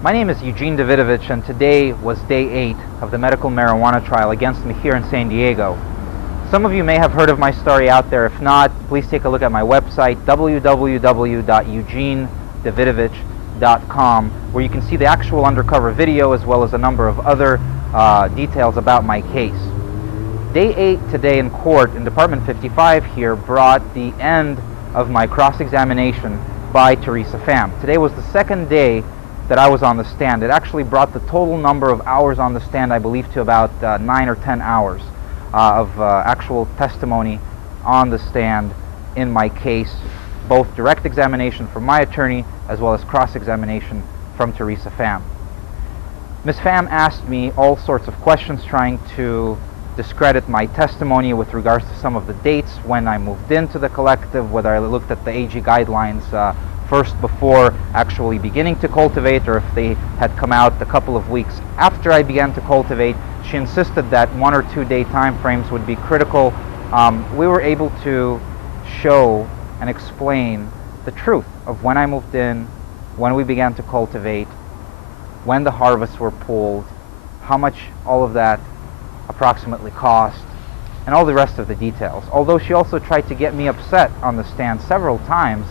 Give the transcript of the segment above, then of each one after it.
My name is Eugene Davidovich, and today was day 8 of the medical marijuana trial against me here in San Diego. Some of you may have heard of my story out there. If not, please take a look at my website, www.eugenedavidovich.com, where you can see the actual undercover video as well as a number of other details about my case. Day 8 today in court in Department 55 here brought the end of my cross-examination by Teresa Pham. Today was the second day that I was on the stand. It actually brought the total number of hours on the stand, I believe, to about 9 or 10 hours of actual testimony on the stand in my case, both direct examination from my attorney as well as cross-examination from Teresa Pham. Ms. Pham asked me all sorts of questions trying to discredit my testimony with regards to some of the dates when I moved into the collective, whether I looked at the AG guidelines first before actually beginning to cultivate, or if they had come out a couple of weeks after I began to cultivate. She insisted that 1 or 2 day time frames would be critical. We were able to show and explain the truth of when I moved in, when we began to cultivate, when the harvests were pulled, how much all of that approximately cost, and all the rest of the details. Although she also tried to get me upset on the stand several times,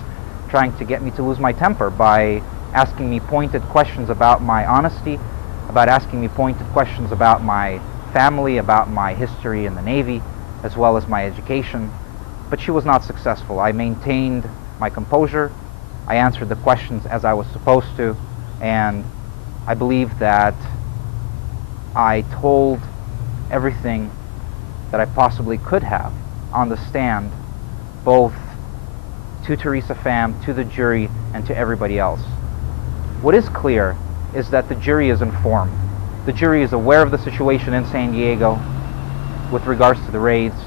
trying to get me to lose my temper by asking me pointed questions about my honesty, about asking me pointed questions about my family, about my history in the Navy, as well as my education. But she was not successful. I maintained my composure. I answered the questions as I was supposed to, and I believe that I told everything that I possibly could have on the stand, both to Teresa Pham, to the jury, and to everybody else. What is clear is that the jury is informed. The jury is aware of the situation in San Diego with regards to the raids.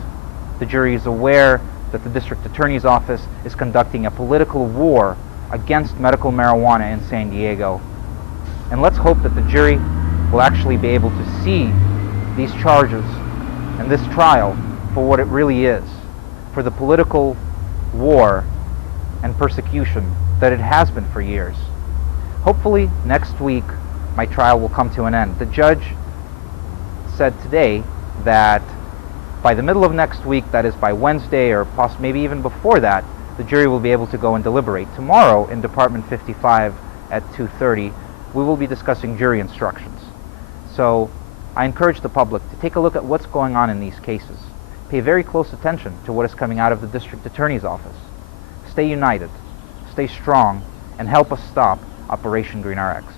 The jury is aware that the district attorney's office is conducting a political war against medical marijuana in San Diego. And let's hope that the jury will actually be able to see these charges and this trial for what it really is, for the political war and persecution that it has been for years. Hopefully next week my trial will come to an end. The judge said today that by the middle of next week, that is by Wednesday or maybe even before that, the jury will be able to go and deliberate. Tomorrow in Department 55 at 2:30, we will be discussing jury instructions. So I encourage the public to take a look at what's going on in these cases. Pay very close attention to what is coming out of the district attorney's office. Stay united, stay strong, and help us stop Operation Green RX.